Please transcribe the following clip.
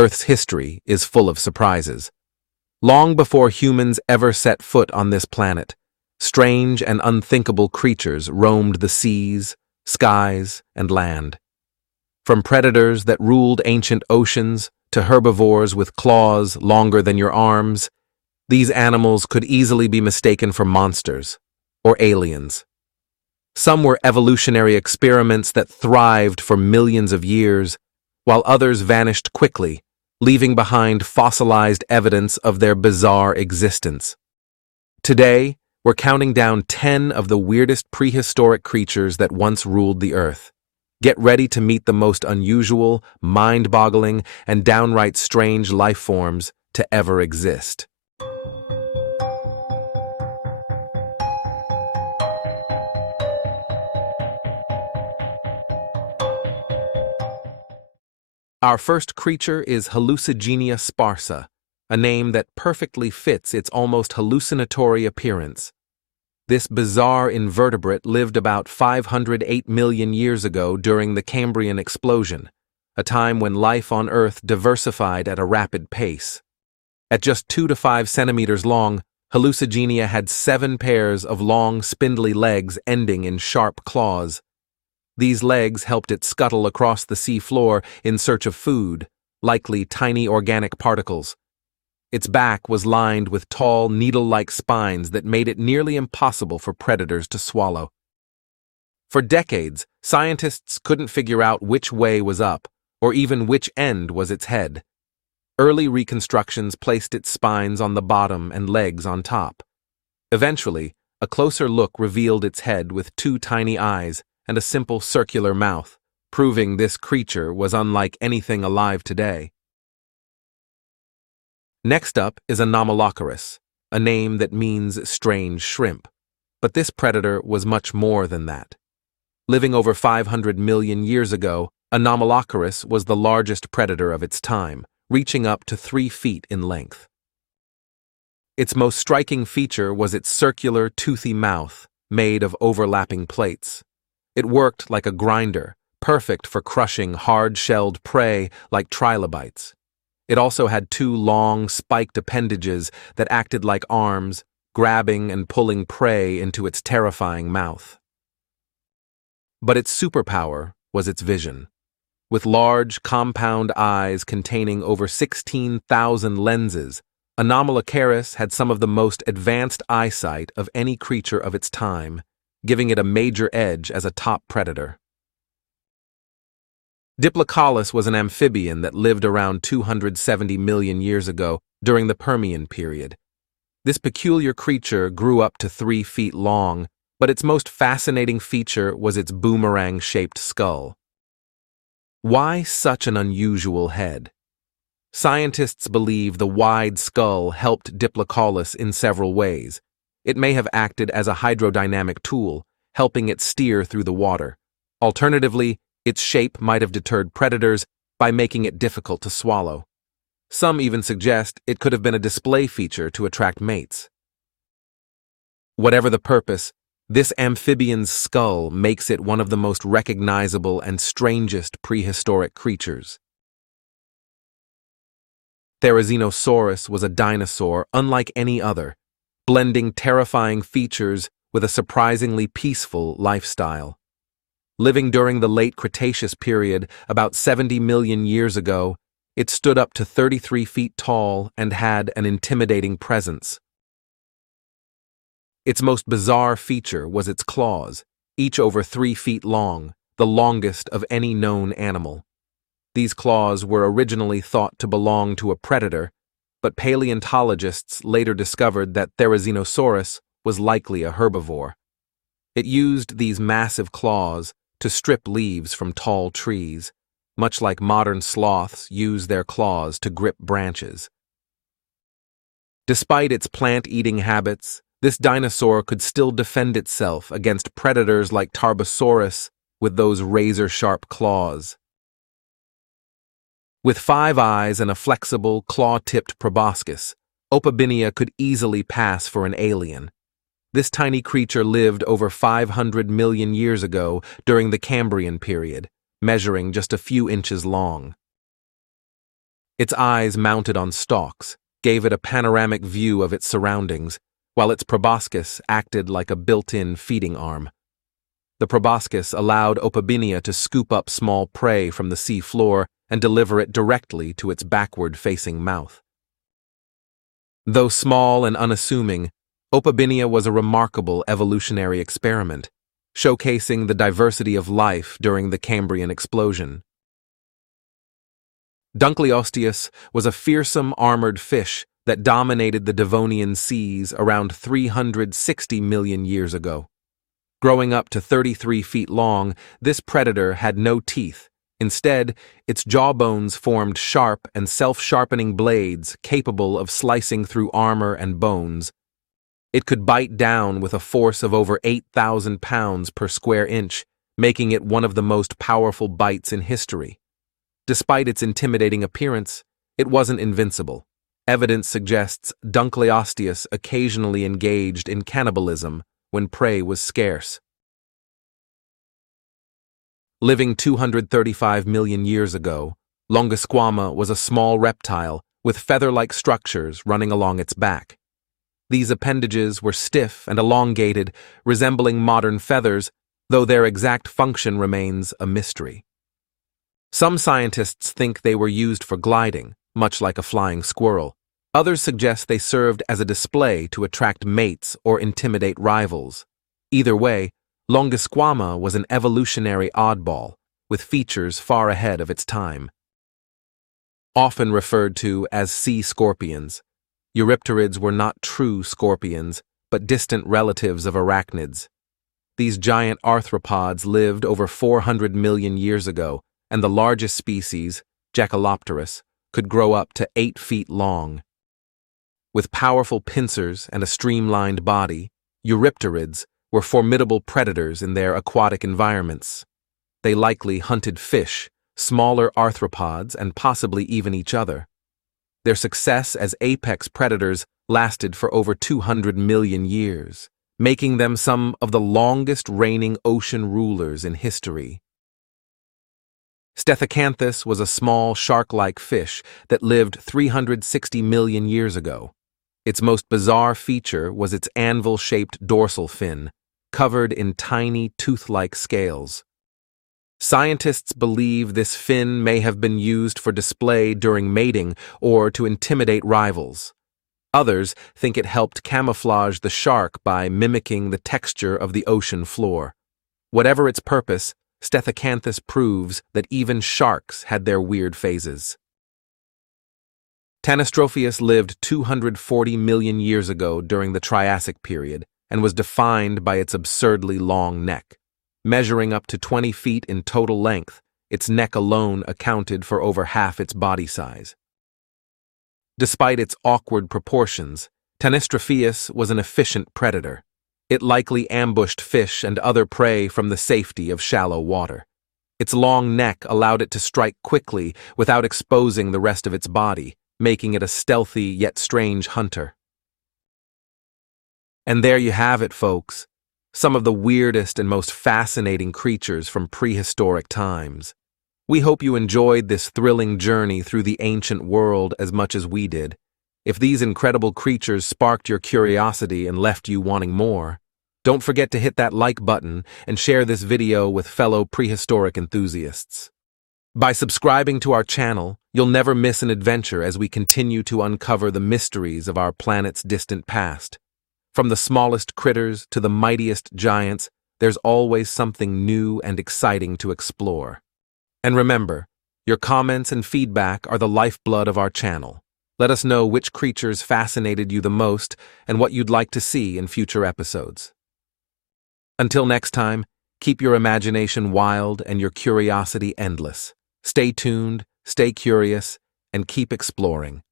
Earth's history is full of surprises. Long before humans ever set foot on this planet, strange and unthinkable creatures roamed the seas, skies, and land. From predators that ruled ancient oceans to herbivores with claws longer than your arms, these animals could easily be mistaken for monsters or aliens. Some were evolutionary experiments that thrived for millions of years, while others vanished quickly, leaving behind fossilized evidence of their bizarre existence. Today, we're counting down 10 of the weirdest prehistoric creatures that once ruled the Earth. Get ready to meet the most unusual, mind-boggling, and downright strange life forms to ever exist. Our first creature is Hallucigenia sparsa, a name that perfectly fits its almost hallucinatory appearance. This bizarre invertebrate lived about 508 million years ago during the Cambrian explosion, a time when life on Earth diversified at a rapid pace. At just 2 to 5 centimeters long, Hallucigenia had 7 pairs of long, spindly legs ending in sharp claws. These legs helped it scuttle across the sea floor in search of food, likely tiny organic particles. Its back was lined with tall, needle-like spines that made it nearly impossible for predators to swallow. For decades, scientists couldn't figure out which way was up, or even which end was its head. Early reconstructions placed its spines on the bottom and legs on top. Eventually, a closer look revealed its head with 2 tiny eyes and a simple circular mouth, proving this creature was unlike anything alive today. Next up is Anomalocaris, a name that means strange shrimp. But this predator was much more than that. Living over 500 million years ago, Anomalocaris was the largest predator of its time, reaching up to 3 feet in length. Its most striking feature was its circular, toothy mouth, made of overlapping plates. It worked like a grinder, perfect for crushing hard-shelled prey like trilobites. It also had 2 long, spiked appendages that acted like arms, grabbing and pulling prey into its terrifying mouth. But its superpower was its vision. With large, compound eyes containing over 16,000 lenses, Anomalocaris had some of the most advanced eyesight of any creature of its time, giving it a major edge as a top predator. Diplocaulus was an amphibian that lived around 270 million years ago during the Permian period. This peculiar creature grew up to 3 feet long, but its most fascinating feature was its boomerang-shaped skull. Why such an unusual head? Scientists believe the wide skull helped Diplocaulus in several ways. It may have acted as a hydrodynamic tool, helping it steer through the water. Alternatively, its shape might have deterred predators by making it difficult to swallow. Some even suggest it could have been a display feature to attract mates. Whatever the purpose, this amphibian's skull makes it one of the most recognizable and strangest prehistoric creatures. Therizinosaurus was a dinosaur unlike any other, blending terrifying features with a surprisingly peaceful lifestyle. Living during the late Cretaceous period, about 70 million years ago, it stood up to 33 feet tall and had an intimidating presence. Its most bizarre feature was its claws, each over 3 feet long, the longest of any known animal. These claws were originally thought to belong to a predator, but paleontologists later discovered that Therizinosaurus was likely a herbivore. It used these massive claws to strip leaves from tall trees, much like modern sloths use their claws to grip branches. Despite its plant-eating habits, this dinosaur could still defend itself against predators like Tarbosaurus with those razor-sharp claws. With 5 eyes and a flexible, claw-tipped proboscis, Opabinia could easily pass for an alien. This tiny creature lived over 500 million years ago during the Cambrian period, measuring just a few inches long. Its eyes, mounted on stalks, gave it a panoramic view of its surroundings, while its proboscis acted like a built-in feeding arm. The proboscis allowed Opabinia to scoop up small prey from the sea floor and deliver it directly to its backward-facing mouth. Though small and unassuming, Opabinia was a remarkable evolutionary experiment, showcasing the diversity of life during the Cambrian explosion. Dunkleosteus was a fearsome armored fish that dominated the Devonian seas around 360 million years ago. Growing up to 33 feet long, this predator had no teeth. Instead, its jawbones formed sharp and self-sharpening blades capable of slicing through armor and bones. It could bite down with a force of over 8,000 pounds per square inch, making it one of the most powerful bites in history. Despite its intimidating appearance, it wasn't invincible. Evidence suggests Dunkleosteus occasionally engaged in cannibalism when prey was scarce. Living 235 million years ago, Longisquama was a small reptile with feather-like structures running along its back. These appendages were stiff and elongated, resembling modern feathers, though their exact function remains a mystery. Some scientists think they were used for gliding, much like a flying squirrel. Others suggest they served as a display to attract mates or intimidate rivals. Either way, Longisquama was an evolutionary oddball, with features far ahead of its time. Often referred to as sea scorpions, Eurypterids were not true scorpions, but distant relatives of arachnids. These giant arthropods lived over 400 million years ago, and the largest species, Jaekelopterus, could grow up to 8 feet long. With powerful pincers and a streamlined body, Eurypterids were formidable predators in their aquatic environments. They likely hunted fish, smaller arthropods, and possibly even each other. Their success as apex predators lasted for over 200 million years, making them some of the longest reigning ocean rulers in history. Stethacanthus was a small shark-like fish that lived 360 million years ago. Its most bizarre feature was its anvil-shaped dorsal fin, covered in tiny tooth-like scales. Scientists believe this fin may have been used for display during mating or to intimidate rivals. Others think it helped camouflage the shark by mimicking the texture of the ocean floor. Whatever its purpose, Stethacanthus proves that even sharks had their weird phases. Tanystropheus lived 240 million years ago during the Triassic period and was defined by its absurdly long neck. Measuring up to 20 feet in total length, its neck alone accounted for over half its body size. Despite its awkward proportions, Tanystropheus was an efficient predator. It likely ambushed fish and other prey from the safety of shallow water. Its long neck allowed it to strike quickly without exposing the rest of its body, making it a stealthy yet strange hunter. And there you have it, folks. Some of the weirdest and most fascinating creatures from prehistoric times. We hope you enjoyed this thrilling journey through the ancient world as much as we did. If these incredible creatures sparked your curiosity and left you wanting more, don't forget to hit that like button and share this video with fellow prehistoric enthusiasts. By subscribing to our channel, you'll never miss an adventure as we continue to uncover the mysteries of our planet's distant past. From the smallest critters to the mightiest giants, there's always something new and exciting to explore. And remember, your comments and feedback are the lifeblood of our channel. Let us know which creatures fascinated you the most and what you'd like to see in future episodes. Until next time, keep your imagination wild and your curiosity endless. Stay tuned, stay curious, and keep exploring.